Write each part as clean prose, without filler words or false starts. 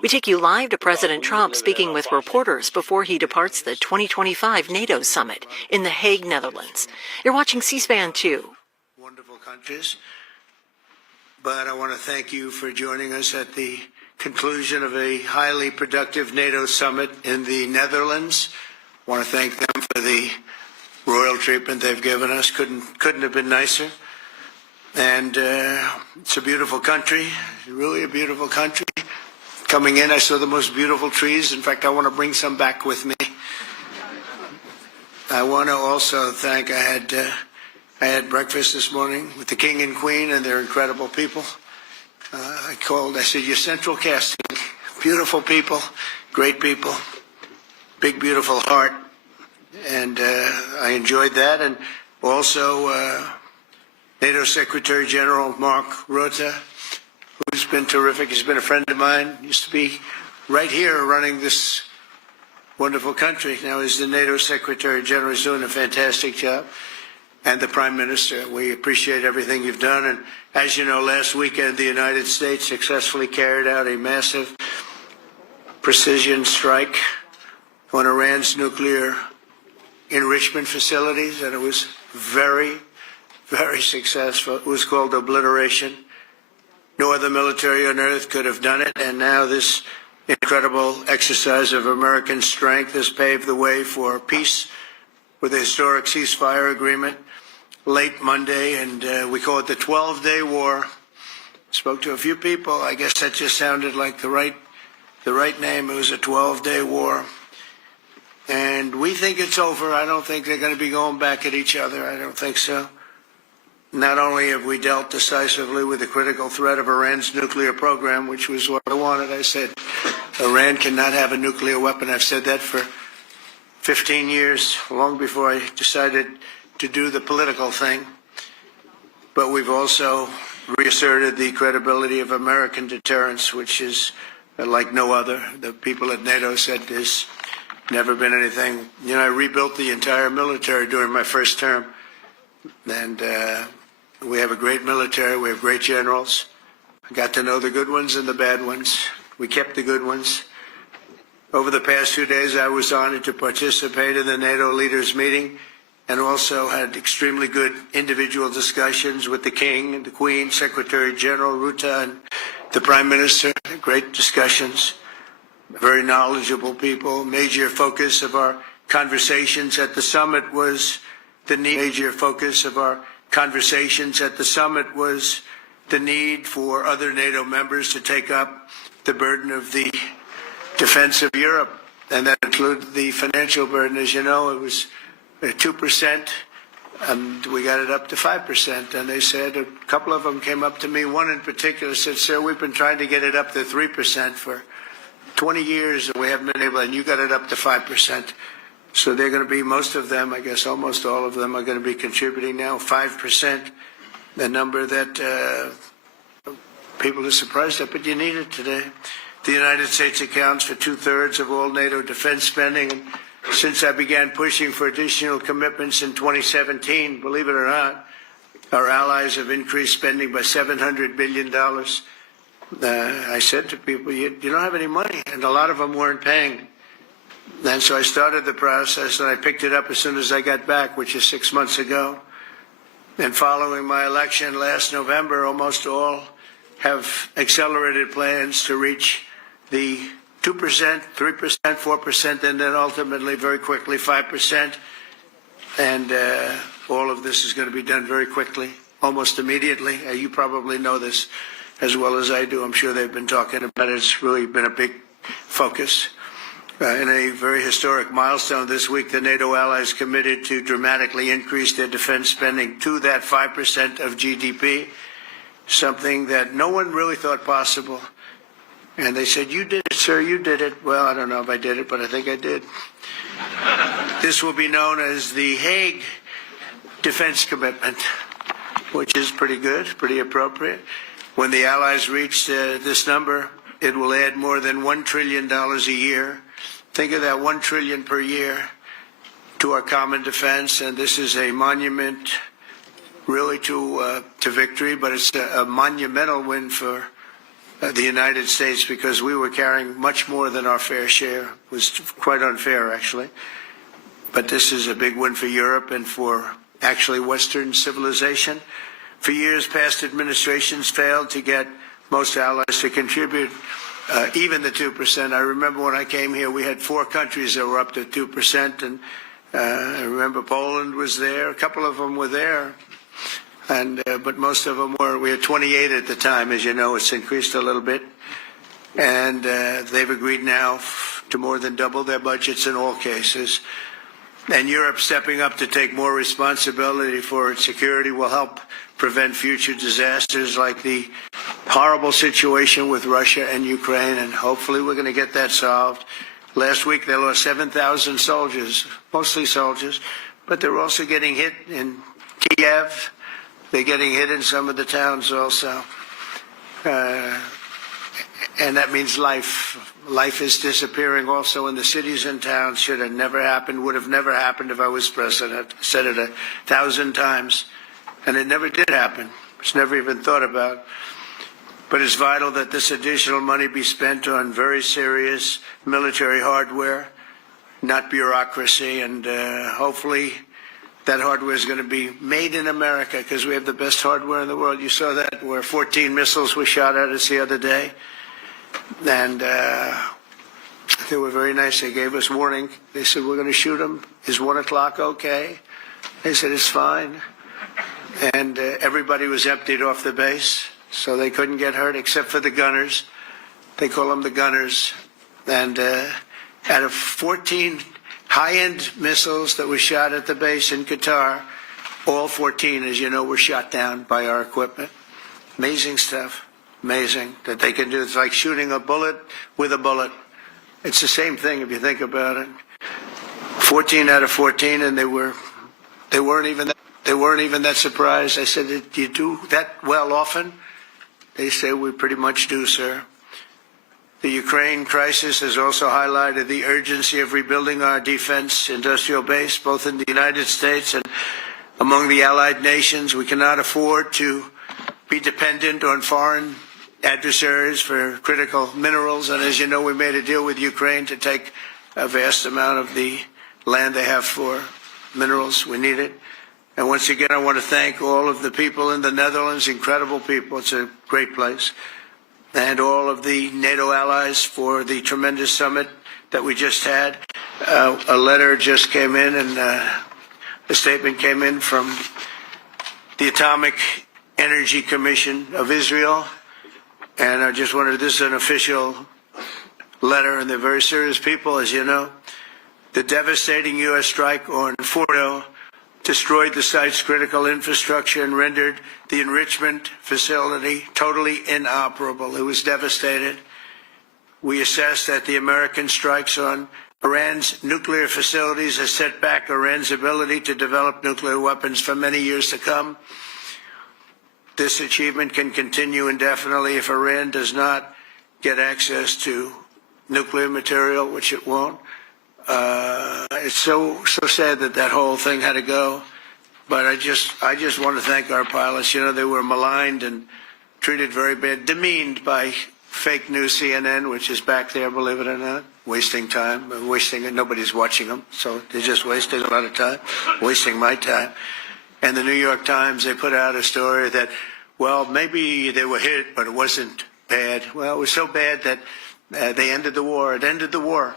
We take you live to President Trump speaking with reporters before he departs the 2025 NATO summit in The Hague, Netherlands. You're watching C-SPAN 2. Wonderful countries. But I want to thank you for joining us at the conclusion of a highly productive NATO summit in the Netherlands. I want to thank them for the royal treatment they've given us. Couldn't have been nicer. And it's a beautiful country, really a beautiful country. Coming in, I saw the most beautiful trees. In fact, I want to bring some back with me. I want to also thank, I had breakfast this morning with the King and Queen, and they're incredible people. I said, your central casting, beautiful people, great people, big, beautiful heart. And I enjoyed that. And also NATO Secretary General Mark Rutte, who's been terrific. He's been a friend of mine, used to be right here running this wonderful country. Now he's the NATO Secretary General. He's doing a fantastic job. And the Prime Minister, we appreciate everything you've done. And as you know, last weekend, the United States successfully carried out a massive precision strike on Iran's nuclear enrichment facilities, and it was very, very successful. It was called obliteration. No other military on earth could have done it, and now this incredible exercise of American strength has paved the way for peace with a historic ceasefire agreement late Monday, and we call it the 12-day war. Spoke to a few people. I guess that just sounded like the right name. It was a 12-day war. And we think it's over. I don't think they're going to be going back at each other. I don't think so. Not only have we dealt decisively with the critical threat of Iran's nuclear program, which was what I wanted. I said, Iran cannot have a nuclear weapon. I've said that for 15 years, long before I decided to do the political thing. But we've also reasserted the credibility of American deterrence, which is like no other. The people at NATO said there's never been anything. You know, I rebuilt the entire military during my first term. And we have a great military. We have great generals. I got to know the good ones and the bad ones. We kept the good ones. Over the past 2 days, I was honored to participate in the NATO leaders meeting and also had extremely good individual discussions with the King and the Queen, Secretary General Rutte, and the Prime Minister. Great discussions. Very knowledgeable people. Major focus of our conversations at the summit was the need for other NATO members to take up the burden of the defense of Europe, and that included the financial burden. As you know, it was 2%, and we got it up to 5%. And they said, a couple of them came up to me. One in particular said, "Sir, we've been trying to get it up to 3% for 20 years, and we haven't been able, and you got it up to 5%. So they're going to be, most of them, I guess almost all of them, are going to be contributing now 5%, the number that people are surprised at, but you need it today. The United States accounts for 2/3 of all NATO defense spending. And since I began pushing for additional commitments in 2017, believe it or not, our allies have increased spending by $700 billion. I said to people, you don't have any money, and a lot of them weren't paying. And so I started the process, and I picked it up as soon as I got back, which is 6 months ago. And following my election last November, almost all have accelerated plans to reach the 2%, 3%, 4%, and then ultimately, very quickly, 5%. And all of this is going to be done very quickly, almost immediately. You probably know this as well as I do. I'm sure they've been talking about it. It's really been a big focus. In a very historic milestone this week, the NATO allies committed to dramatically increase their defense spending to that 5% of GDP, something that no one really thought possible. And they said, "You did it, sir, you did it." Well, I don't know if I did it, but I think I did. This will be known as the Hague Defense Commitment, which is pretty good, pretty appropriate. When the allies reach this number, it will add more than $1 trillion a year. Think of that, $1 trillion per year to our common defense, and this is a monument really to victory, but it's a monumental win for the United States, because we were carrying much more than our fair share. It was quite unfair, actually. But this is a big win for Europe and for actually Western civilization. For years, past administrations failed to get most allies to contribute even the 2%. I remember when I came here, we had 4 countries that were up to 2%, and I remember Poland was there. A couple of them were there, and but most of them were. We had 28 at the time. As you know, it's increased a little bit, and they've agreed now to more than double their budgets in all cases. And Europe stepping up to take more responsibility for its security will help prevent future disasters like the horrible situation with Russia and Ukraine, and hopefully we're going to get that solved. Last week they lost 7,000 soldiers, mostly soldiers, but they're also getting hit in Kiev. They're getting hit in some of the towns also. And that means life. Life is disappearing also in the cities and towns. Should have never happened, would have never happened if I was president. I said it 1,000 times. And it never did happen. It's never even thought about. But it's vital that this additional money be spent on very serious military hardware, not bureaucracy. And hopefully that hardware is going to be made in America, because we have the best hardware in the world. You saw that, where 14 missiles were shot at us the other day. And they were very nice. They gave us warning. They said, we're going to shoot them. Is 1 o'clock okay? They said, it's fine. And everybody was emptied off the base, so they couldn't get hurt except for the gunners. They call them the gunners. And out of 14 high-end missiles that were shot at the base in Qatar, all 14, as you know, were shot down by our equipment. Amazing stuff. Amazing that they can do. It's like shooting a bullet with a bullet. It's the same thing if you think about it. 14 out of 14, and they weren't even that surprised. I said, do you do that well often? They say, we pretty much do, sir. The Ukraine crisis has also highlighted the urgency of rebuilding our defense industrial base, both in the United States and among the allied nations. We cannot afford to be dependent on foreign adversaries for critical minerals. And as you know, we made a deal with Ukraine to take a vast amount of the land they have for minerals. We need it. And once again, I want to thank all of the people in the Netherlands, incredible people. It's a great place. And all of the NATO allies for the tremendous summit that we just had. A letter just came in, and a statement came in from the Atomic Energy Commission of Israel. And I just wondered, this is an official letter, and they're very serious people, as you know. The devastating U.S. strike on Fordo destroyed the site's critical infrastructure and rendered the enrichment facility totally inoperable. It was devastated. We assess that the American strikes on Iran's nuclear facilities has set back Iran's ability to develop nuclear weapons for many years to come. This achievement can continue indefinitely if Iran does not get access to nuclear material, which it won't. It's so sad that that whole thing had to go. But I just want to thank our pilots. You know, they were maligned and treated very bad, demeaned by fake news CNN, which is back there, believe it or not, wasting time, wasting it. Nobody's watching them, so they're just wasting a lot of time, wasting my time. And the New York Times, they put out a story that, well, maybe they were hit, but it wasn't bad. Well, it was so bad that they ended the war. It ended the war.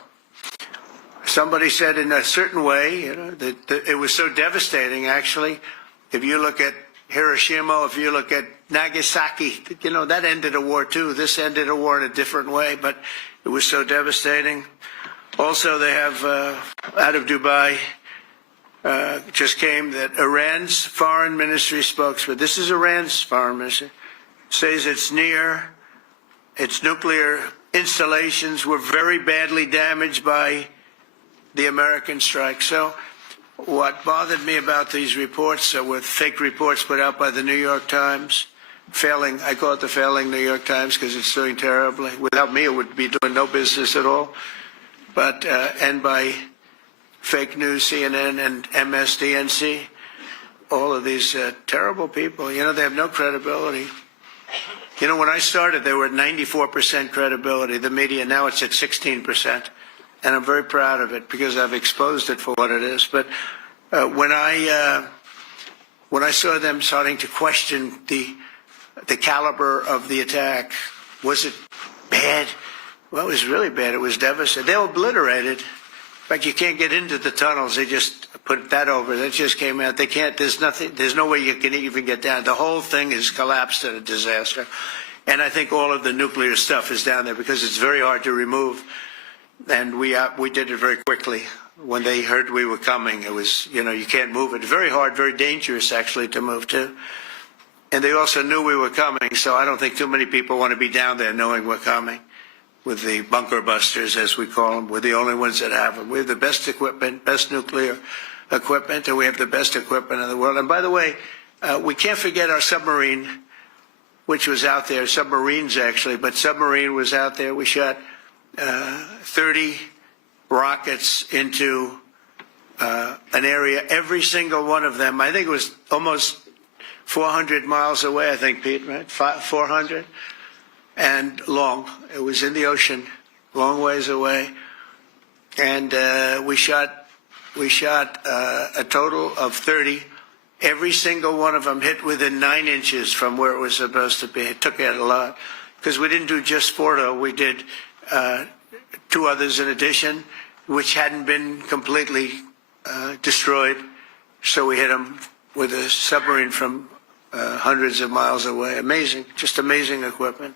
Somebody said in a certain way, you know, that it was so devastating, actually. If you look at Hiroshima, if you look at Nagasaki, you know, that ended a war too. This ended a war in a different way, but it was so devastating. Also, they have, out of Dubai, just came that Iran's foreign ministry spokesman, this is Iran's foreign ministry, says its nuclear installations were very badly damaged by the American strike. So what bothered me about these reports were fake reports put out by the New York Times, I call it the failing New York Times because it's doing terribly. Without me, it would be doing no business at all. But, and by fake news, CNN and MSDNC, all of these terrible people, you know, they have no credibility. You know, when I started, they were at 94% credibility, the media. Now it's at 16%. And I'm very proud of it because I've exposed it for what it is. But when I saw them starting to question the caliber of the attack, was it bad? Well, it was really bad. It was devastating. They obliterated. In fact, you can't get into the tunnels. They just put that over. That just came out. They can't. There's nothing. There's no way you can even get down. The whole thing is collapsed at a disaster. And I think all of the nuclear stuff is down there because it's very hard to remove. And we did it very quickly. When they heard we were coming, it was, you know, you can't move it. Very hard, very dangerous, actually, to move to. And they also knew we were coming, so I don't think too many people want to be down there knowing we're coming. With the bunker busters, as we call them, we're the only ones that have them. We have the best equipment, best nuclear equipment, and we have the best equipment in the world. And by the way, we can't forget our submarine, which was out there, submarines actually, but submarine was out there. We shot 30 rockets into an area, every single one of them. I think it was almost 400 miles away, I think, Pete, right? 400 and long. It was in the ocean, long ways away. And we shot a total of 30. Every single one of them hit within 9 inches from where it was supposed to be. It took out a lot because we didn't do just Fordo. We did 2 others in addition, which hadn't been completely destroyed. So we hit them with a submarine from hundreds of miles away. Amazing, just amazing equipment.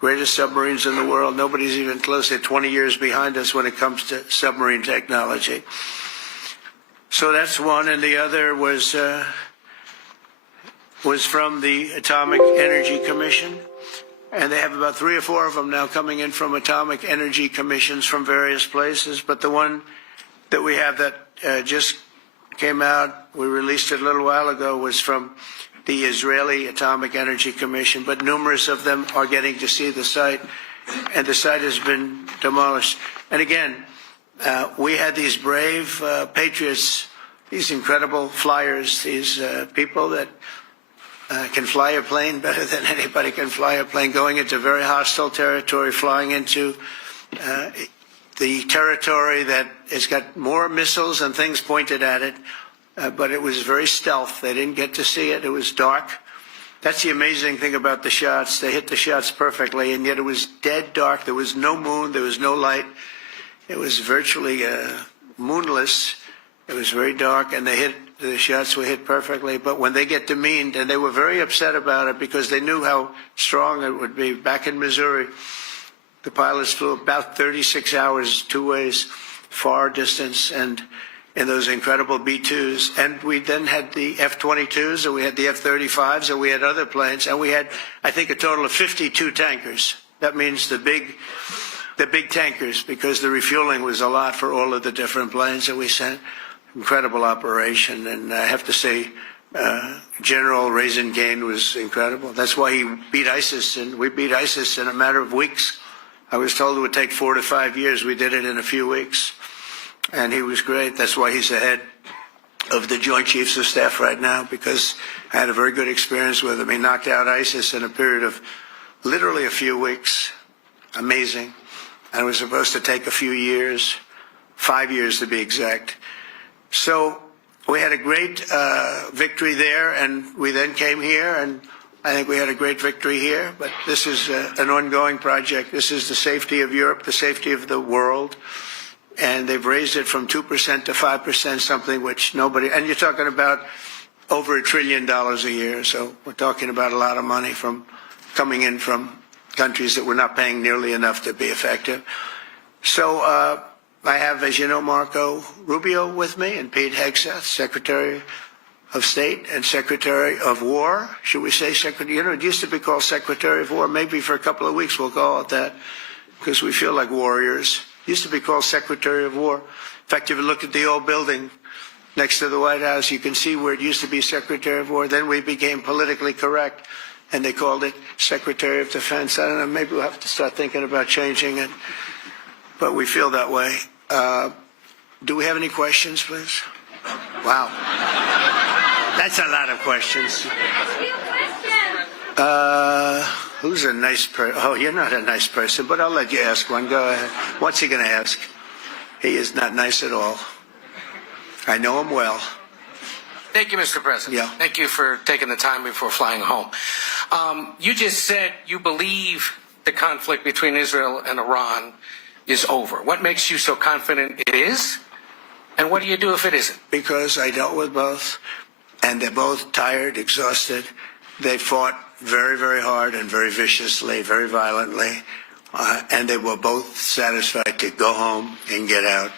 Greatest submarines in the world. Nobody's even close. They're 20 years behind us when it comes to submarine technology. So that's one, and the other was from the Atomic Energy Commission. And they have about 3 or 4 of them now coming in from atomic energy commissions from various places. But the one that we have that just came out, we released it a little while ago, was from the Israeli Atomic Energy Commission. But numerous of them are getting to see the site, and the site has been demolished. And again, we had these brave patriots, these incredible flyers, these people that can fly a plane better than anybody can fly a plane, going into very hostile territory, flying into the territory that has got more missiles and things pointed at it, but it was very stealth. They didn't get to see it. It was dark. That's the amazing thing about the shots. They hit the shots perfectly, and yet it was dead dark. There was no moon. There was no light. It was virtually moonless. It was very dark, and the shots were hit perfectly. But when they get demeaned, and they were very upset about it because they knew how strong it would be. Back in Missouri, the pilots flew about 36 hours, 2 ways, far distance, and in those incredible B-2s. And we then had the F-22s, and we had the F-35s, and we had other planes, and we had, I think, a total of 52 tankers. That means the big tankers, because the refueling was a lot for all of the different planes that we sent. Incredible operation, and I have to say, General Raisin Cain was incredible. That's why he beat ISIS, and we beat ISIS in a matter of weeks. I was told it would take 4 to 5 years. We did it in a few weeks, and he was great. That's why he's the head of the Joint Chiefs of Staff right now, because I had a very good experience with him. He knocked out ISIS in a period of literally a few weeks. Amazing. And it was supposed to take a few years, 5 years to be exact. So we had a great victory there, and we then came here, and I think we had a great victory here. But this is an ongoing project. This is the safety of Europe, the safety of the world. And they've raised it from 2% to 5%, something which nobody, and you're talking about over $1 trillion a year. So we're talking about a lot of money from coming in from countries that we're not paying nearly enough to be effective. So I have, as you know, Marco Rubio with me, and Pete Hegseth, Secretary of State and Secretary of War. Should we say Secretary? You know, it used to be called Secretary of War. Maybe for a couple of weeks we'll call it that because we feel like warriors. It used to be called Secretary of War. In fact, if you look at the old building next to the White House, you can see where it used to be Secretary of War. Then we became politically correct, and they called it Secretary of Defense. I don't know, maybe we'll have to start thinking about changing it, but we feel that way. Do we have any questions, please? Wow. That's a lot of questions. Who's a nice person? Oh, you're not a nice person, but I'll let you ask one. Go ahead. What's he going to ask? He is not nice at all. I know him well. Thank you, Mr. President. Yeah. Thank you for taking the time before flying home. You just said you believe the conflict between Israel and Iran is over. What makes you so confident it is? And what do you do if it isn't? Because I dealt with both, and they're both tired, exhausted. They fought very, very hard and very viciously, very violently, and they were both satisfied to go home and get out.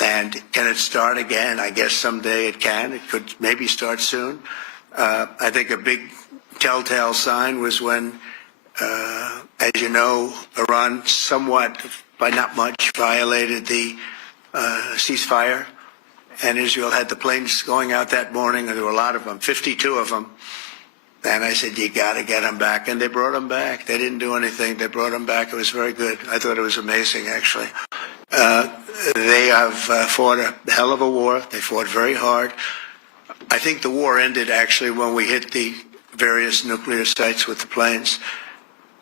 And can it start again? I guess someday it can. It could maybe start soon. I think a big telltale sign was when, as you know, Iran somewhat, by not much, violated the ceasefire. And Israel had the planes going out that morning, and there were a lot of them, 52 of them. And I said, you got to get them back. And they brought them back. They didn't do anything. They brought them back. It was very good. I thought it was amazing, actually. They have fought a hell of a war. They fought very hard. I think the war ended, actually, when we hit the various nuclear sites with the planes.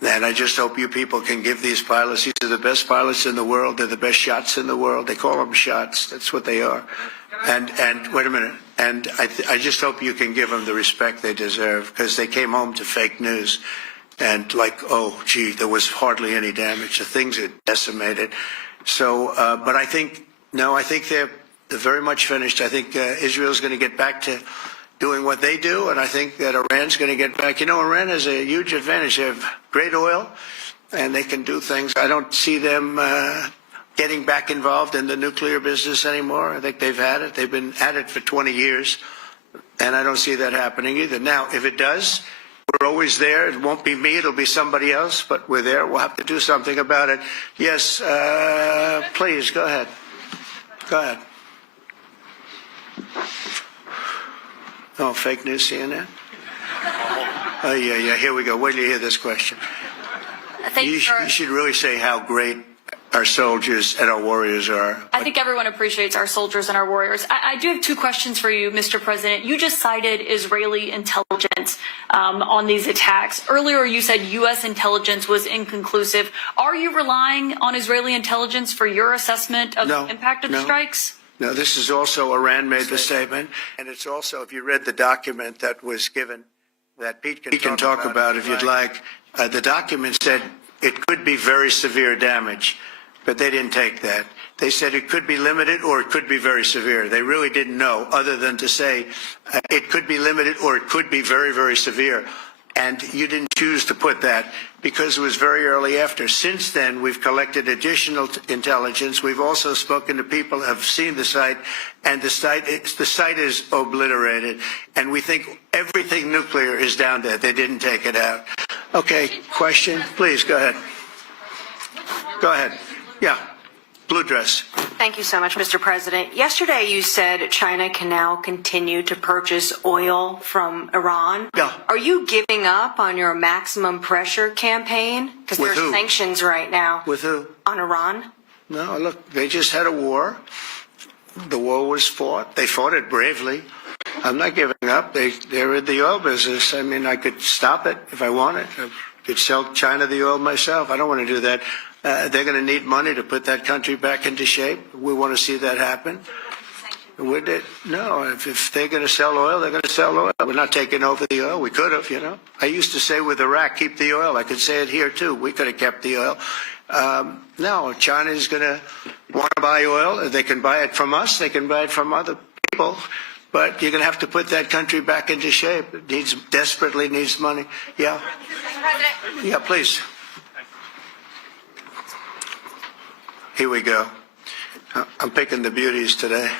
And I just hope you people can give these pilots, these are the best pilots in the world. They're the best shots in the world. They call them shots. That's what they are. And wait a minute. And I just hope you can give them the respect they deserve, because they came home to fake news. And like, oh, gee, there was hardly any damage. The things are decimated. So, but I think, no, I think they're very much finished. I think Israel's going to get back to doing what they do, and I think that Iran's going to get back. You know, Iran has a huge advantage. They have great oil, and they can do things. I don't see them getting back involved in the nuclear business anymore. I think they've had it. They've been at it for 20 years, and I don't see that happening either. Now, if it does, we're always there. It won't be me. It'll be somebody else, but we're there. We'll have to do something about it. Yes, please, go ahead. Go ahead. Oh, fake news, CNN? Oh, yeah, here we go. Wait till you hear this question. You should really say how great our soldiers and our warriors are. I think everyone appreciates our soldiers and our warriors. I do have two questions for you, Mr. President. You just cited Israeli intelligence on these attacks. Earlier, you said U.S. intelligence was inconclusive. Are you relying on Israeli intelligence for your assessment of the impact of the strikes? No, this is also Iran made the statement, and it's also, if you read the document that was given, that Pete can talk about if you'd like. The document said it could be very severe damage, but they didn't take that. They said it could be limited or it could be very severe. They really didn't know, other than to say it could be limited or it could be very, very severe. And you didn't choose to put that because it was very early after. Since then, we've collected additional intelligence. We've also spoken to people who have seen the site, and the site is obliterated. And we think everything nuclear is down there. They didn't take it out. Okay, question? Please, go ahead. Go ahead. Yeah. Blue dress. Thank you so much, Mr. President. Yesterday, you said China can now continue to purchase oil from Iran. Yeah. Are you giving up on your maximum pressure campaign? Because there are sanctions right now. With who? On Iran. No, look, they just had a war. The war was fought. They fought it bravely. I'm not giving up. They're in the oil business. I mean, I could stop it if I wanted. I could sell China the oil myself. I don't want to do that. They're going to need money to put that country back into shape. We want to see that happen. No, if they're going to sell oil, they're going to sell oil. We're not taking over the oil. We could have, you know. I used to say with Iraq, keep the oil. I could say it here, too. We could have kept the oil. No, China is going to want to buy oil. They can buy it from us. They can buy it from other people. But you're going to have to put that country back into shape. It desperately needs money. Yeah. Yeah, please. Here we go. I'm picking the beauties today.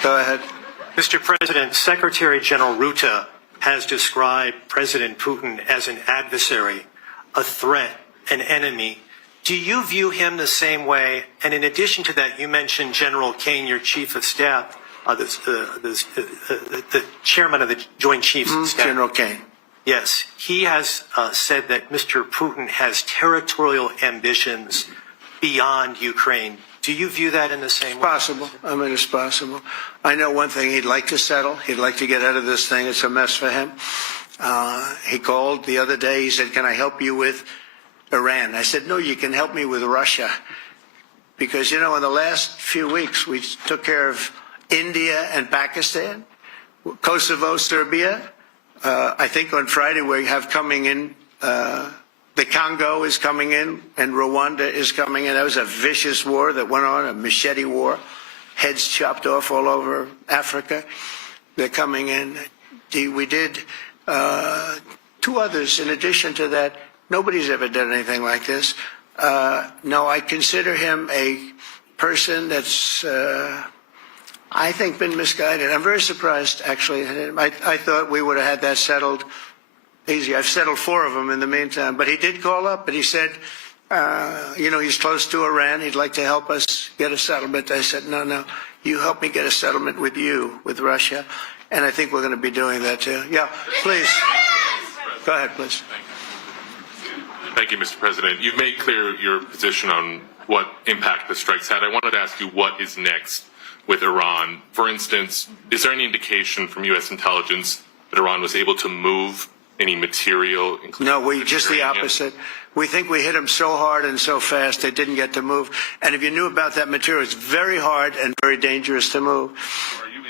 Go ahead. Mr. President, Secretary General Rutte has described President Putin as an adversary, a threat, an enemy. Do you view him the same way? And in addition to that, you mentioned General Kane, your chief of staff, the chairman of the Joint Chiefs of Staff. General Kane. Yes, he has said that Mr. Putin has territorial ambitions beyond Ukraine. Do you view that in the same way? Possible. I mean, it's possible. I know one thing. He'd like to settle. He'd like to get out of this thing. It's a mess for him. He called the other day. He said, "Can I help you with Iran?" I said, "No, you can help me with Russia." Because, in the last few weeks, we took care of India and Pakistan, Kosovo, Serbia. I think on Friday we have coming in, the Congo is coming in, and Rwanda is coming in. That was a vicious war that went on, a machete war, heads chopped off all over Africa. They're coming in. We did 2 others in addition to that. Nobody's ever done anything like this. No, I consider him a person that's, I think, been misguided. I'm very surprised, actually. I thought we would have had that settled easy. I've settled 4 of them in the meantime. But he did call up, and he said, he's close to Iran. He'd like to help us get a settlement. I said, no, you help me get a settlement with Russia. And I think we're going to be doing that, too. Yeah, please. Go ahead, please. Thank you, Mr. President. You've made clear your position on what impact the strikes had. I wanted to ask you what is next with Iran. For instance, is there any indication from U.S. intelligence that Iran was able to move any material? No, just the opposite. We think we hit them so hard and so fast they didn't get to move. And if you knew about that material, it's very hard and very dangerous to move.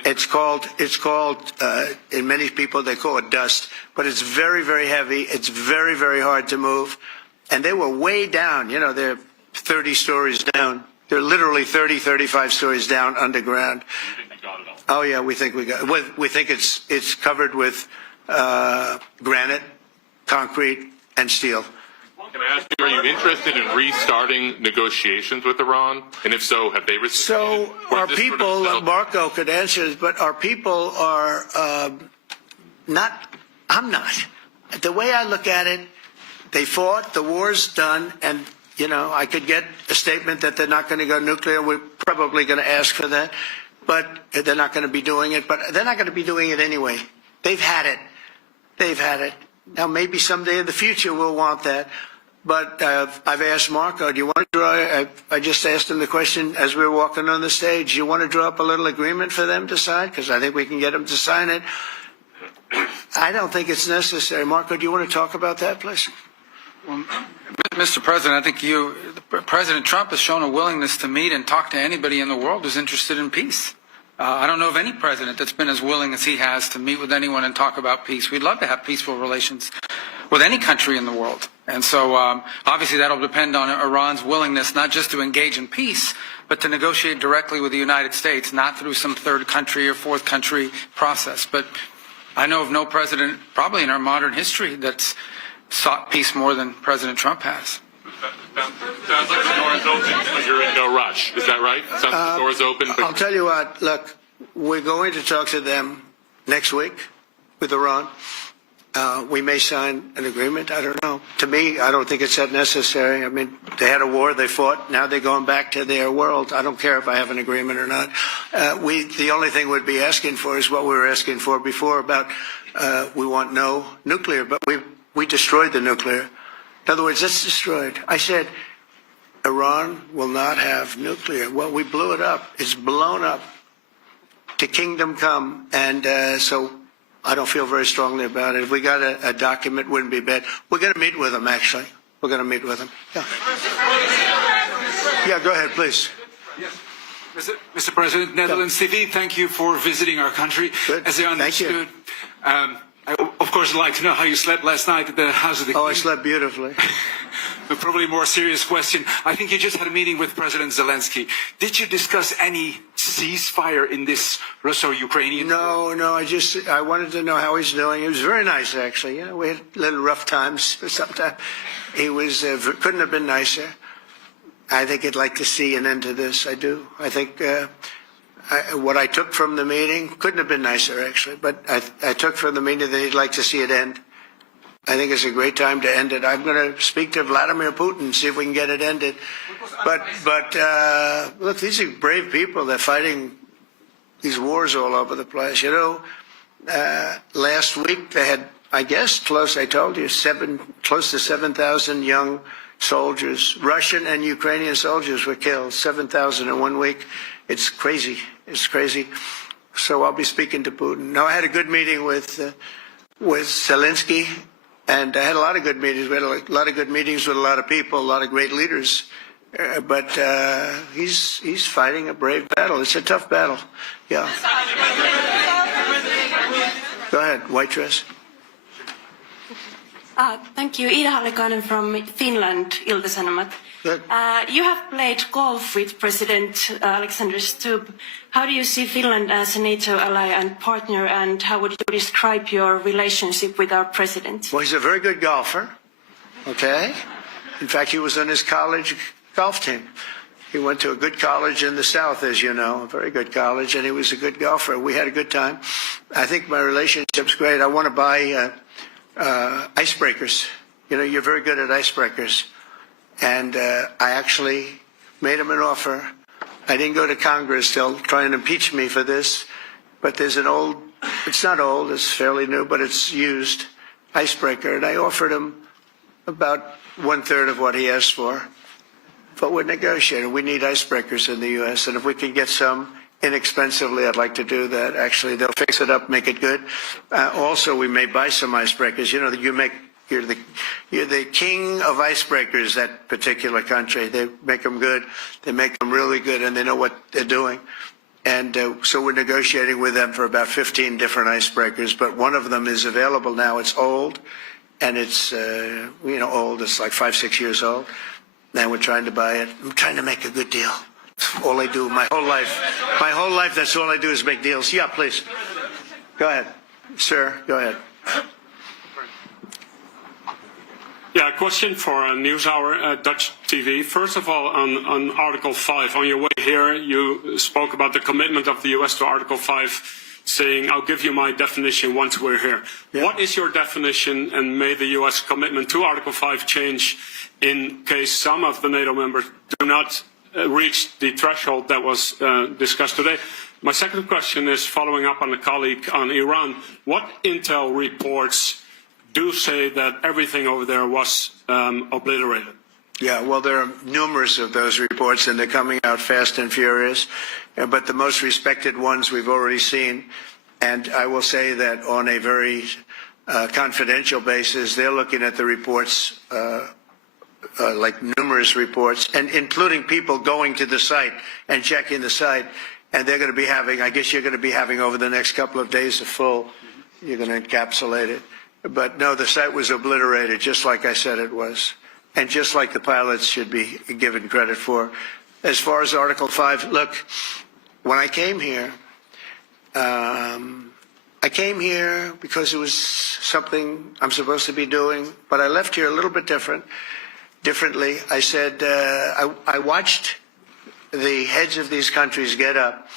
It's called, in many people, they call it dust, but it's very, very heavy. It's very, very hard to move. And they were way down. They're 30 stories down. They're literally 30, 35 stories down underground. You think we got it all? Oh, yeah, we think we got it. We think it's covered with granite, concrete, and steel. Can I ask you, are you interested in restarting negotiations with Iran? And if so, have they received? So our people, Marco could answer this, but our people are not, I'm not. The way I look at it, they fought, the war's done, and, I could get a statement that they're not going to go nuclear. We're probably going to ask for that, but they're not going to be doing it. But they're not going to be doing it anyway. They've had it. They've had it. Now, maybe someday in the future we'll want that. But I've asked Marco, do you want to draw, I just asked him the question as we were walking on the stage, do you want to draw up a little agreement for them to sign? Because I think we can get them to sign it. I don't think it's necessary. Marco, do you want to talk about that, please? Well, Mr. President, I think President Trump has shown a willingness to meet and talk to anybody in the world who's interested in peace. I don't know of any president that's been as willing as he has to meet with anyone and talk about peace. We'd love to have peaceful relations with any country in the world. And so obviously that'll depend on Iran's willingness not just to engage in peace, but to negotiate directly with the United States, not through some third country or fourth country process. But I know of no president, probably in our modern history, that's sought peace more than President Trump has. Sounds like the door is open, but you're in no rush. Is that right? Sounds like the door is open. But... I'll tell you what, look, we're going to talk to them next week with Iran. We may sign an agreement. I don't know. To me, I don't think it's that necessary. I mean, they had a war, they fought. Now they're going back to their world. I don't care if I have an agreement or not. The only thing we'd be asking for is what we were asking for before about we want no nuclear, but we destroyed the nuclear. In other words, it's destroyed. I said, Iran will not have nuclear. Well, we blew it up. It's blown up to kingdom come. And so I don't feel very strongly about it. If we got a document, wouldn't be bad. We're going to meet with them, actually. We're going to meet with them. Yeah. Yeah, go ahead, please. Yes. Mr. President, Netherlands TV, thank you for visiting our country. Good. As I understood, I, of course, would like to know how you slept last night at the House of the King. Oh, I slept beautifully. But probably a more serious question. I think you just had a meeting with President Zelensky. Did you discuss any ceasefire in this Russo-Ukrainian war? No. I wanted to know how he's doing. He was very nice, actually. You know, we had little rough times sometimes. He was couldn't have been nicer. I think he'd like to see an end to this. I do. I think what I took from the meeting couldn't have been nicer, actually. But I took from the meeting that he'd like to see it end. I think it's a great time to end it. I'm going to speak to Vladimir Putin, see if we can get it ended. But look, these are brave people. They're fighting these wars all over the place. You know, last week they had, I guess, close to 7,000 young soldiers, Russian and Ukrainian soldiers were killed, 7,000 in 1 week. It's crazy. It's crazy. So I'll be speaking to Putin. No, I had a good meeting with with Zelensky, and I had a lot of good meetings. We had a lot of good meetings with a lot of people, a lot of great leaders. But he's fighting a brave battle. It's a tough battle. Yeah. Go ahead, white dress. Thank you. Ida Hallikainen from Finland, Ilta-Sanomat. Good. You have played golf with President Alexander Stubb. How do you see Finland as a NATO ally and partner, and how would you describe your relationship with our president? Well, he's a very good golfer. Okay. In fact, he was on his college golf team. He went to a good college in the South, as you know, a very good college, and he was a good golfer. We had a good time. I think my relationship's great. I want to buy icebreakers. You know, you're very good at icebreakers. And I actually made him an offer. I didn't go to Congress. They'll try and impeach me for this. But there's an old, it's not old, it's fairly new, but it's used icebreaker. And I offered him about 1/3 of what he asked for. But we're negotiating. We need icebreakers in the U.S. And if we can get some inexpensively, I'd like to do that. Actually, they'll fix it up, make it good. Also, we may buy some icebreakers. You know, you're the king of icebreakers, that particular country. They make them good. They make them really good, and they know what they're doing. And so we're negotiating with them for about 15 different icebreakers. But one of them is available now. It's old, and it's, old. It's like 5-6 years old. And we're trying to buy it. I'm trying to make a good deal. That's all I do my whole life. My whole life, that's all I do is make deals. Yeah, please. Go ahead. Sir, go ahead. Yeah, a question for NewsHour, Dutch TV. First of all, on Article 5, on your way here, you spoke about the commitment of the U.S. to Article 5, saying, I'll give you my definition once we're here. Yeah. What is your definition, and may the U.S. commitment to Article 5 change in case some of the NATO members do not reach the threshold that was discussed today? My second question is following up on a colleague on Iran. What intel reports do say that everything over there was obliterated? Yeah, well, there are numerous of those reports, and they're coming out fast and furious. But the most respected ones we've already seen. And I will say that on a very confidential basis, they're looking at the reports, like numerous reports, and including people going to the site and checking the site. And they're going to be having, I guess you're going to be having over the next couple of days a full, you're going to encapsulate it. But no, the site was obliterated, just like I said it was, and just like the pilots should be given credit for. As far as Article 5, look, when I came here because it was something I'm supposed to be doing, but I left here a little bit differently. I said, I watched the heads of these countries get up,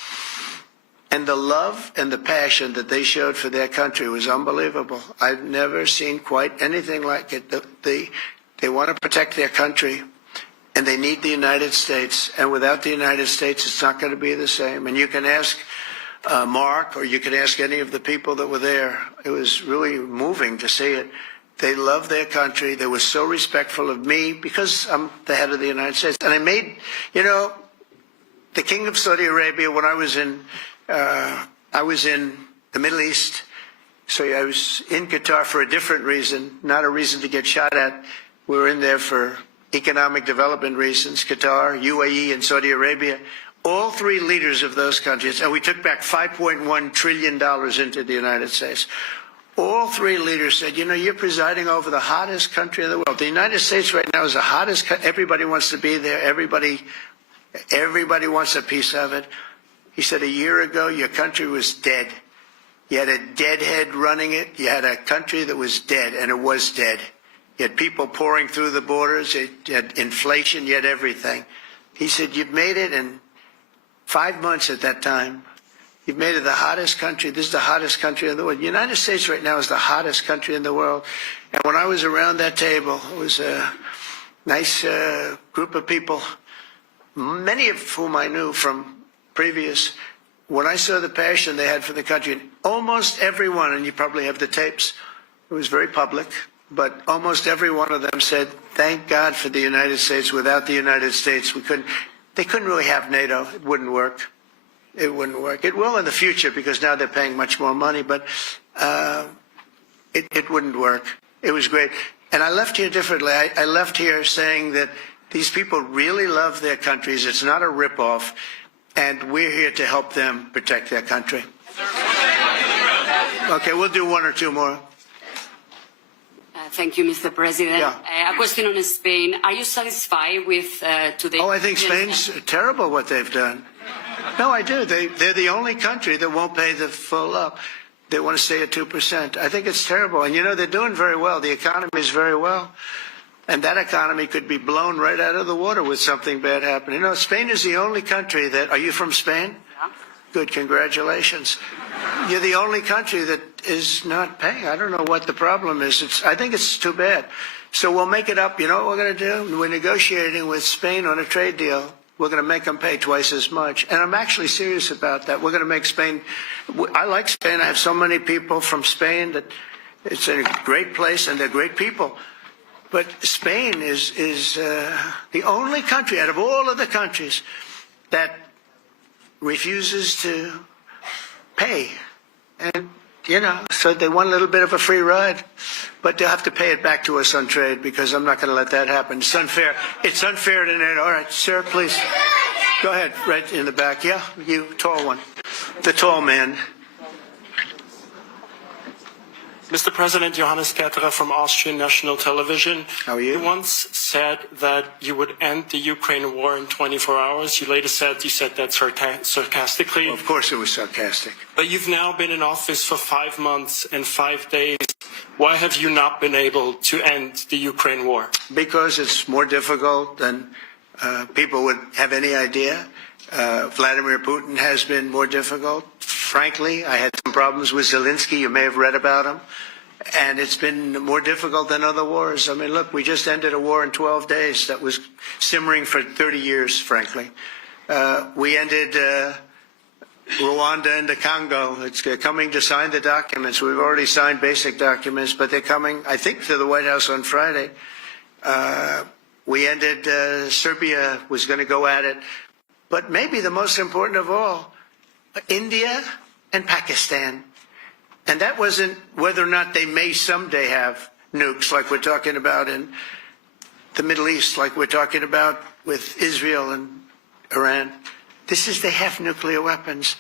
and the love and the passion that they showed for their country was unbelievable. I've never seen quite anything like it. They want to protect their country, and they need the United States. And without the United States, it's not going to be the same. And you can ask Mark, or you can ask any of the people that were there. It was really moving to see it. They love their country. They were so respectful of me because I'm the head of the United States. And I made, the King of Saudi Arabia, when I was in the Middle East, so I was in Qatar for a different reason, not a reason to get shot at. We were in there for economic development reasons, Qatar, UAE, and Saudi Arabia. All three leaders of those countries, and we took back $5.1 trillion into the United States. All three leaders said, you're presiding over the hottest country in the world. The United States right now is the hottest country. Everybody wants to be there. Everybody wants a piece of it. He said, a year ago, your country was dead. You had a deadhead running it. You had a country that was dead, and it was dead. You had people pouring through the borders. You had inflation. You had everything. He said, you've made it in 5 months at that time. You've made it the hottest country. This is the hottest country in the world. The United States right now is the hottest country in the world. And when I was around that table, it was a nice group of people, many of whom I knew from previous. When I saw the passion they had for the country, and almost everyone, and you probably have the tapes, it was very public, but almost every one of them said, thank God for the United States. Without the United States, they couldn't really have NATO. It wouldn't work. It wouldn't work. It will in the future because now they're paying much more money, but it wouldn't work. It was great. And I left here differently. I left here saying that these people really love their countries. It's not a ripoff. And we're here to help them protect their country. Okay, we'll do one or two more. Thank you, Mr. President. Yeah. A question on Spain. Are you satisfied with today? Oh, I think Spain's terrible what they've done. No, I do. They're the only country that won't pay the full up. They want to stay at 2%. I think it's terrible. And, you know, they're doing very well. The economy is very well. And that economy could be blown right out of the water with something bad happening. You know, Spain is the only country that... Are you from Spain? Yeah. Good, congratulations. You're the only country that is not paying. I don't know what the problem is. I think it's too bad. So we'll make it up. You know what we're going to do? We're negotiating with Spain on a trade deal. We're going to make them pay twice as much. And I'm actually serious about that. We're going to make Spain... I like Spain. I have so many people from Spain that it's a great place and they're great people. But Spain is the only country out of all of the countries that refuses to pay. And, you know, so they want a little bit of a free ride. But they'll have to pay it back to us on trade because I'm not going to let that happen. It's unfair. It's unfair to net. All right, sir, please. Go ahead, right in the back. Yeah, you, tall one. The tall man. Mr. President, Johannes Ketterer from Austrian National Television. How are you? You once said that you would end the Ukraine war in 24 hours. You later said you said that sarcastically. Well, of course it was sarcastic. But you've now been in office for 5 months and 5 days. Why have you not been able to end the Ukraine war? Because it's more difficult than people would have any idea. Vladimir Putin has been more difficult. Frankly, I had some problems with Zelensky. You may have read about him. And it's been more difficult than other wars. I mean, look, we just ended a war in 12 days that was simmering for 30 years, frankly. We ended Rwanda and the Congo. It's coming to sign the documents. We've already signed basic documents, but they're coming, I think, to the White House on Friday. We ended Serbia was going to go at it. But maybe the most important of all, India and Pakistan. And that wasn't whether or not they may someday have nukes like we're talking about in the Middle East, like we're talking about with Israel and Iran. This is they have nuclear weapons.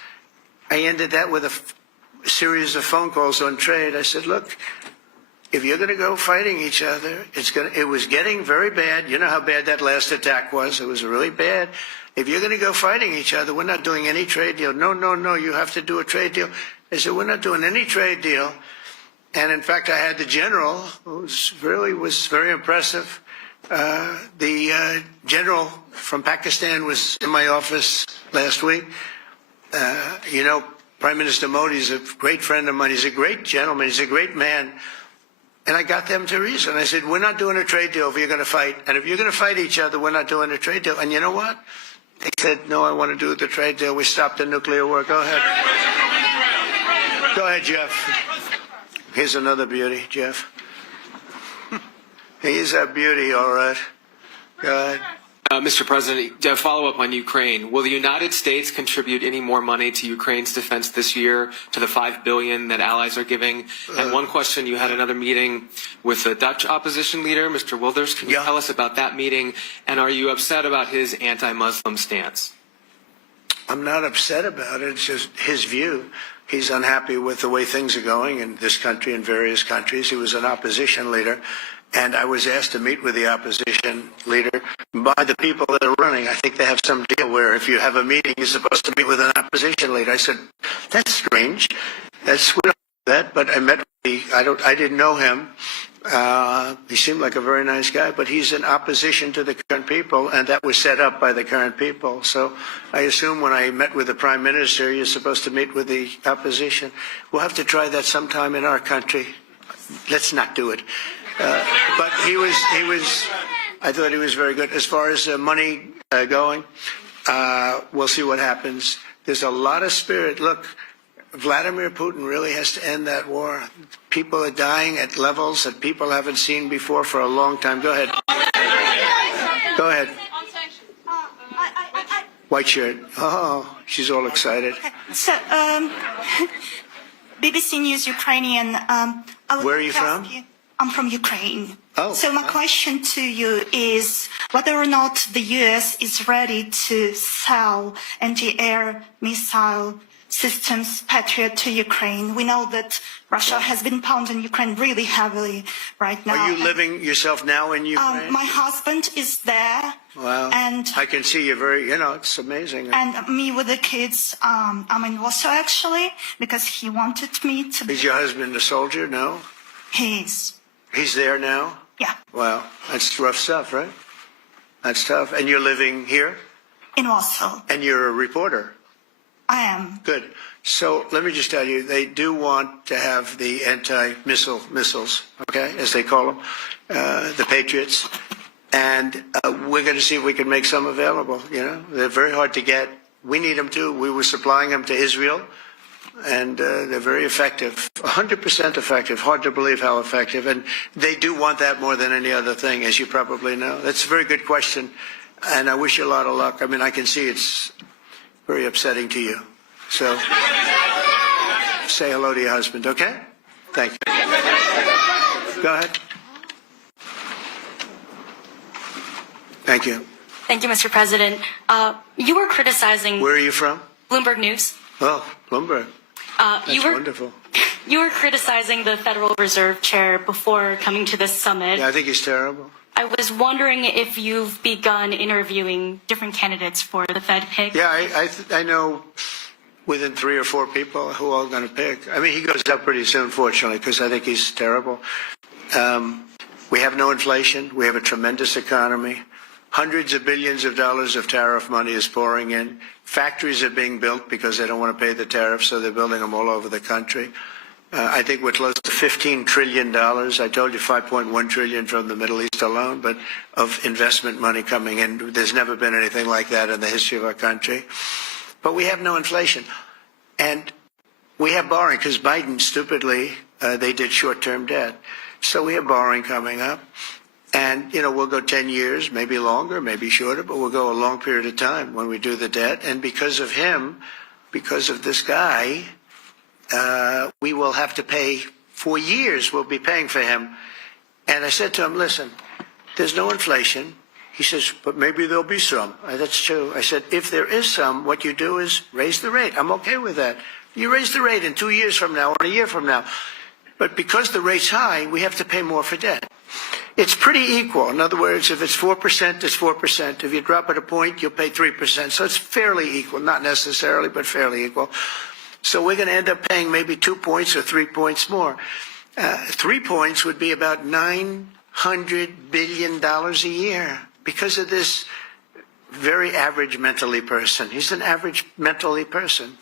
I ended that with a series of phone calls on trade. I said, look, if you're going to go fighting each other, it was getting very bad. You know how bad that last attack was. It was really bad. If you're going to go fighting each other, we're not doing any trade deal. No, no, no, you have to do a trade deal. They said, we're not doing any trade deal. And in fact, I had the general, who was very impressive. The general from Pakistan was in my office last week. You know, Prime Minister Modi is a great friend of mine. He's a great gentleman. He's a great man. And I got them to reason. I said, we're not doing a trade deal if you're going to fight. And if you're going to fight each other, we're not doing a trade deal. And you know what? They said, no, I want to do the trade deal. We stopped the nuclear war. Go ahead. Go ahead, Jeff. Here's another beauty, Jeff. He's a beauty, all right. Go ahead. Mr. President, to follow up on Ukraine, will the United States contribute any more money to Ukraine's defense this year to the $5 billion that allies are giving? And one question, you had another meeting with the Dutch opposition leader, Mr. Wilders. Can you tell us about that meeting? And are you upset about his anti-Muslim stance? I'm not upset about it. It's just his view. He's unhappy with the way things are going in this country and various countries. He was an opposition leader. And I was asked to meet with the opposition leader by the people that are running. I think they have some deal where if you have a meeting, you're supposed to meet with an opposition leader. I said, that's strange. We don't do that. But I met with I didn't know him. He seemed like a very nice guy, but he's in opposition to the current people, and that was set up by the current people. So I assume when I met with the Prime Minister, you're supposed to meet with the opposition. We'll have to try that sometime in our country. Let's not do it. But I thought he was very good. As far as money going, we'll see what happens. There's a lot of spirit. Look, Vladimir Putin really has to end that war. People are dying at levels that people haven't seen before for a long time. Go ahead. Go ahead. White shirt. Oh, she's all excited. So, BBC News Ukrainian. Where are you from? I'm from Ukraine. Oh. So my question to you is whether or not the U.S. is ready to sell anti-air missile systems Patriot to Ukraine. We know that Russia has been pounding Ukraine really heavily right now. Are you living yourself now in Ukraine? My husband is there. Wow. And I can see you're very, it's amazing. And me with the kids, I'm in Warsaw actually, because he wanted me to be. Is your husband a soldier? No? He is. He's there now? Yeah. Wow. That's rough stuff, right? That's tough. And you're living here? In Warsaw. And you're a reporter? I am. Good. So let me just tell you, they do want to have the missiles, okay, as they call them, the Patriots. And we're going to see if we can make some available, They're very hard to get. We need them too. We were supplying them to Israel, and they're very effective, 100% effective. Hard to believe how effective. And they do want that more than any other thing, as you probably know. That's a very good question, and I wish you a lot of luck. I mean, I can see it's very upsetting to you. So say hello to your husband, okay? Thank you. Go ahead. Thank you. Thank you, Mr. President. You were criticizing... Where are you from? Bloomberg News. Oh, Bloomberg. That's wonderful. You were criticizing the Federal Reserve Chair before coming to this summit. Yeah, I think he's terrible. I was wondering if you've begun interviewing different candidates for the Fed pick. Yeah, I know within 3 or 4 people who are going to pick. I mean, he goes up pretty soon, fortunately, because I think he's terrible. We have no inflation. We have a tremendous economy. Hundreds of billions of dollars of tariff money is pouring in. Factories are being built because they don't want to pay the tariffs, so they're building them all over the country. I think we're close to $15 trillion. I told you $5.1 trillion from the Middle East alone, but of investment money coming in. There's never been anything like that in the history of our country. But we have no inflation. And we have borrowing because Biden, stupidly, they did short-term debt. So we have borrowing coming up. And, we'll go 10 years, maybe longer, maybe shorter, but we'll go a long period of time when we do the debt. And because of him, because of this guy, we will have to pay for years. We'll be paying for him. And I said to him, listen, there's no inflation. He says, but maybe there'll be some. That's true. I said, if there is some, what you do is raise the rate. I'm okay with that. You raise the rate in 2 years from now or a year from now. But because the rate's high, we have to pay more for debt. It's pretty equal. In other words, if it's 4%, it's 4%. If you drop it a point, you'll pay 3%. So it's fairly equal. Not necessarily, but fairly equal. So we're going to end up paying maybe 2 points or 3 points more. 3 points would be about $900 billion a year because of this very average mentally person. He's an average mentally person.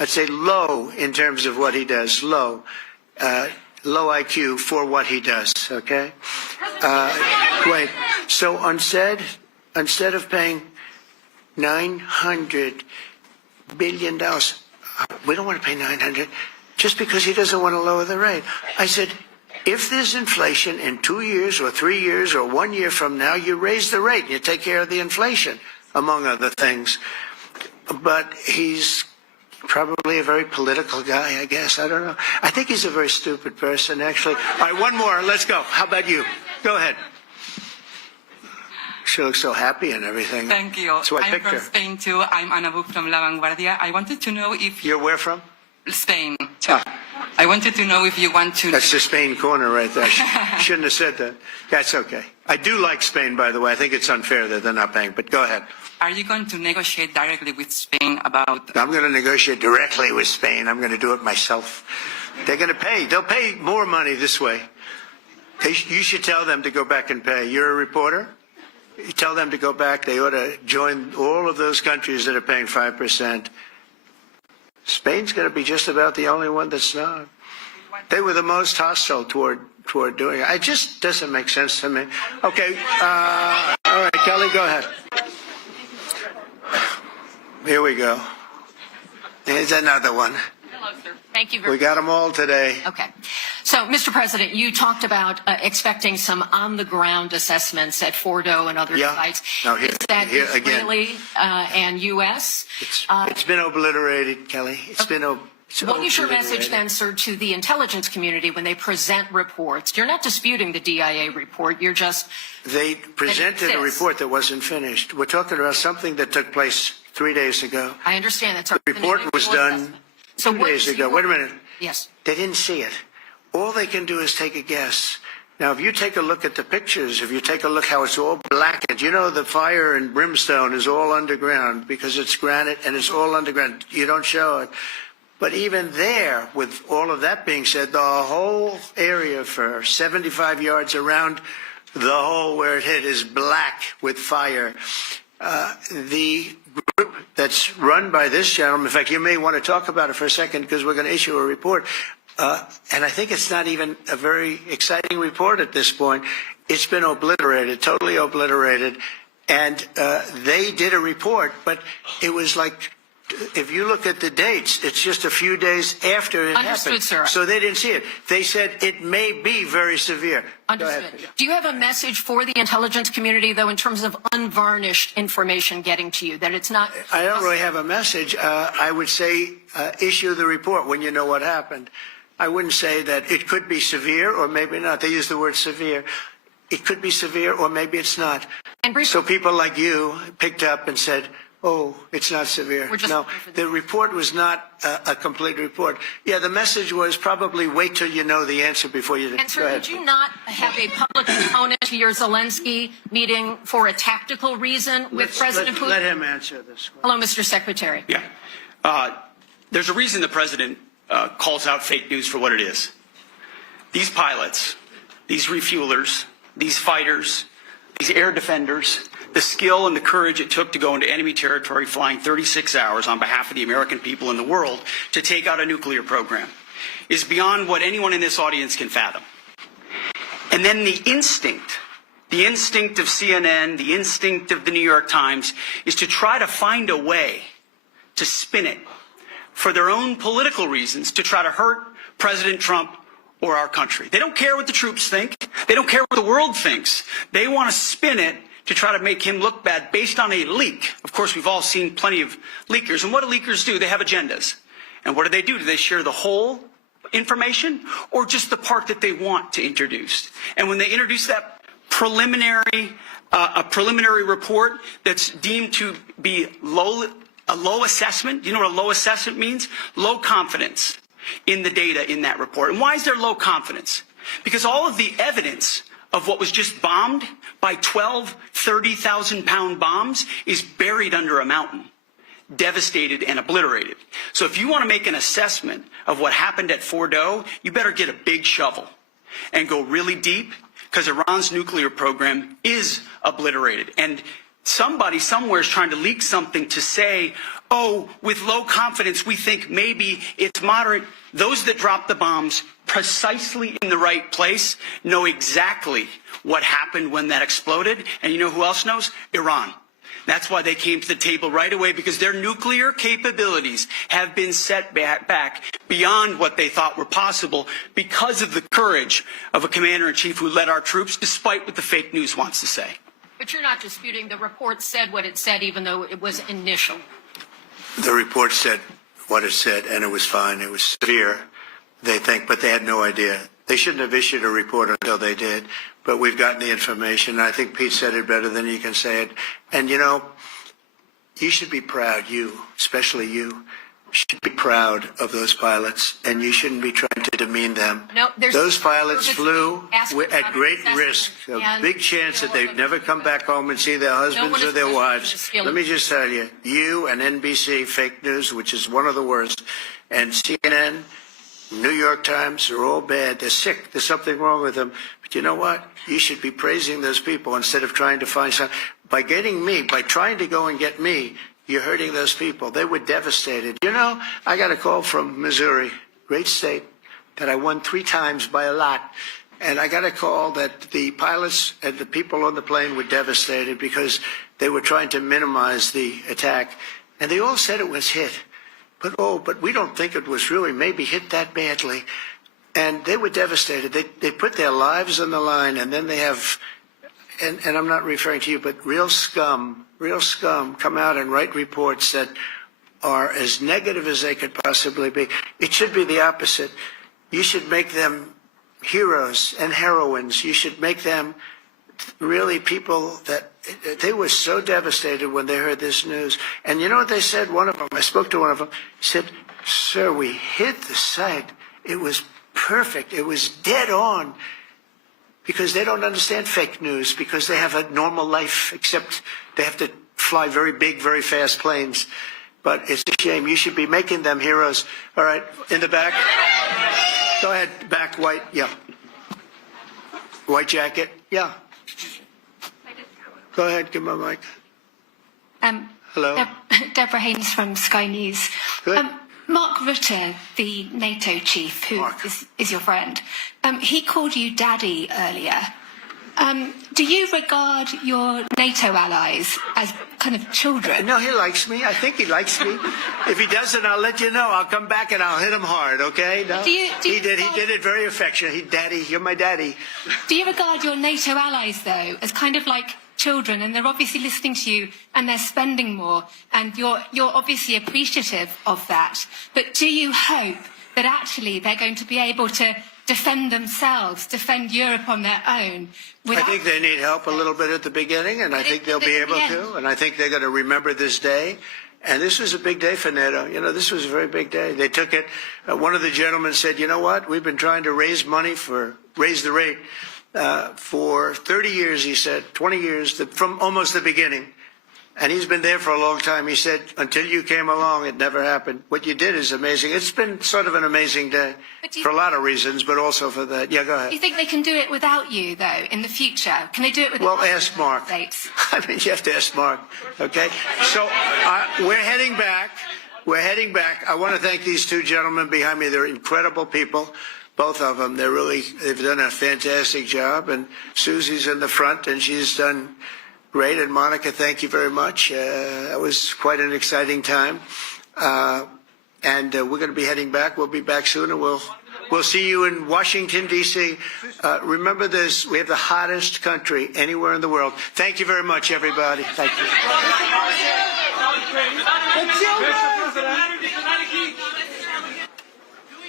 I'd say low in terms of what he does, low. Low IQ for what he does, okay? Wait, so instead of paying $900 billion, we don't want to pay 900 just because he doesn't want to lower the rate. I said, if there's inflation in 2 years or 3 years or 1 year from now, you raise the rate and you take care of the inflation, among other things. But he's probably a very political guy, I guess. I don't know. I think he's a very stupid person, actually. All right, one more. Let's go. How about you? Go ahead. She looks so happy and everything. Thank you. So I'm from Spain, too. I'm Anabu from La Vanguardia. I wanted to know if... You're where from? Spain. I wanted to know if you want to... That's the Spain corner right there. Shouldn't have said that. That's okay. I do like Spain, by the way. I think it's unfair that they're not paying, but go ahead. Are you going to negotiate directly with Spain about... I'm going to negotiate directly with Spain. I'm going to do it myself. They're going to pay. They'll pay more money this way. You should tell them to go back and pay. You're a reporter? You tell them to go back. They ought to join all of those countries that are paying 5%. Spain's going to be just about the only one that's not. They were the most hostile toward doing it. It just doesn't make sense to me. Okay. All right, Kelly, go ahead. Here we go. Here's another one. Hello, sir. Thank you very much. We got them all today. Okay. So, Mr. President, you talked about expecting some on-the-ground assessments at Fordo and other sites. Now is that Israeli and U.S.? It's been obliterated, Kelly. It's What is your message then, sir, to the intelligence community when they present reports? You're not disputing the DIA report. You're just... They presented a report that wasn't finished. We're talking about something that took place 3 days ago. I understand that. The report was done 2 days ago. Wait a minute. Yes. They didn't see it. All they can do is take a guess. Now, if you take a look at the pictures, if you take a look how it's all blackened, you know the fire and brimstone is all underground because it's granite and it's all underground. You don't show it. But even there, with all of that being said, the whole area for 75 yards around the hole where it hit is black with fire. The group that's run by this gentleman, in fact, you may want to talk about it for a second because we're going to issue a report. And I think it's not even a very exciting report at this point. It's been obliterated, totally obliterated. And they did a report, but it was like, if you look at the dates, it's just a few days after it happened. Sir. So they didn't see it. They said it may be very severe. Understood. Do you have a message for the intelligence community, though, in terms of unvarnished information getting to you, that it's not... I don't really have a message. I would say issue the report when you know what happened. I wouldn't say that it could be severe or maybe not. They use the word severe. It could be severe or maybe it's not. So people like you picked up and said, oh, it's not severe. No, the report was not a complete report. Yeah, the message was probably wait till you know the answer before you... And sir, did you not have a public component to your Zelensky meeting for a tactical reason with President Putin? Let him answer this one. Hello, Mr. Secretary. Yeah. There's a reason the president calls out fake news for what it is. These pilots, these refuelers, these fighters, these air defenders, the skill and the courage it took to go into enemy territory flying 36 hours on behalf of the American people and the world to take out a nuclear program is beyond what anyone in this audience can fathom. And then the instinct of CNN, the instinct of the New York Times is to try to find a way to spin it for their own political reasons to try to hurt President Trump or our country. They don't care what the troops think. They don't care what the world thinks. They want to spin it to try to make him look bad based on a leak. Of course, we've all seen plenty of leakers. And what do leakers do? They have agendas. And what do? Do they share the whole information or just the part that they want to introduce? And when they introduce that preliminary report that's deemed to be a low assessment, you know what a low assessment means? Low confidence in the data in that report. And why is there low confidence? Because all of the evidence of what was just bombed by 12 30,000-pound bombs is buried under a mountain, devastated and obliterated. So if you want to make an assessment of what happened at Fordo, you better get a big shovel and go really deep, because Iran's nuclear program is obliterated. And somebody somewhere is trying to leak something to say, oh, with low confidence, we think maybe it's moderate. Those that dropped the bombs precisely in the right place know exactly what happened when that exploded. And you know who else knows? Iran. That's why they came to the table right away, because their nuclear capabilities have been set back beyond what they thought were possible because of the courage of a commander-in-chief who led our troops, despite what the fake news wants to say. But you're not disputing the report said what it said, even though it was initial. The report said what it said, and it was fine. It was severe, they think, but they had no idea. They shouldn't have issued a report until they did, but we've gotten the information. I think Pete said it better than you can say it. And, you know, you should be proud, you, especially you, should be proud of those pilots, and you shouldn't be trying to demean them. No, those pilots flew at great risk, a big chance that they'd never come back home and see their husbands or their wives. Let me just tell you, you and NBC, fake news, which is one of the worst, and CNN, New York Times, are all bad. They're sick. There's something wrong with them. But you know what? You should be praising those people instead of trying to find something. By getting me, by trying to go and get me, you're hurting those people. They were devastated. You know, I got a call from Missouri, great state, that I won 3 times by a lot. And I got a call that the pilots and the people on the plane were devastated because they were trying to minimize the attack. And they all said it was hit. But we don't think it was really maybe hit that badly. And they were devastated. They put their lives on the line, and then they have, and I'm not referring to you, but real scum come out and write reports that are as negative as they could possibly be. It should be the opposite. You should make them heroes and heroines. You should make them really people that they were so devastated when they heard this news. And you know what they said? One of them, I spoke to one of them, said, "Sir, we hit the site. It was perfect. It was dead on." Because they don't understand fake news, because they have a normal life, except they have to fly very big, very fast planes. But it's a shame. You should be making them heroes. All right, in the back. Go ahead, back, white, yeah. White jacket, yeah. Go ahead, give me a mic. Hello. Deborah Haynes from Sky News. Good. Mark Rutte, the NATO chief, who is your friend, he called you daddy earlier. Do you regard your NATO allies as kind of children? No, he likes me. I think he likes me. If he doesn't, I'll let you know. I'll come back and I'll hit him hard, okay? No? He did it very affectionate. Daddy, you're my daddy. Do you regard your NATO allies, though, as kind of like children, and they're obviously listening to you and they're spending more, and you're obviously appreciative of that, but do you hope that actually they're going to be able to defend themselves, defend Europe on their own? I think they need help a little bit at the beginning, and I think they'll be able to, and I think they're going to remember this day. And this was a big day for NATO. You know, this was a very big day. They took it. One of the gentlemen said, "You know what? We've been trying to raise money raise the rate for 30 years," he said, 20 years, from almost the beginning. And he's been there for a long time. He said, "Until you came along, it never happened." What you did is amazing. It's been sort of an amazing day for a lot of reasons, but also for that. Yeah, go ahead. Do you think they can do it without you, though, in the future? Can they do it without Well, ask Mark. I mean, you have to ask Mark, okay? So we're heading back. We're heading back. I want to thank these two gentlemen behind me. They're incredible people. Both of them, they've done a fantastic job. And Susie's in the front, and she's done great. And Monica, thank you very much. That was quite an exciting time. And we're going to be heading back. We'll be back soon, and we'll see you in Washington, D.C. Remember this, we have the hottest country anywhere in the world. Thank you very much, everybody. Thank you.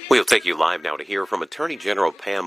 We'll take you live now to hear from Attorney General Pam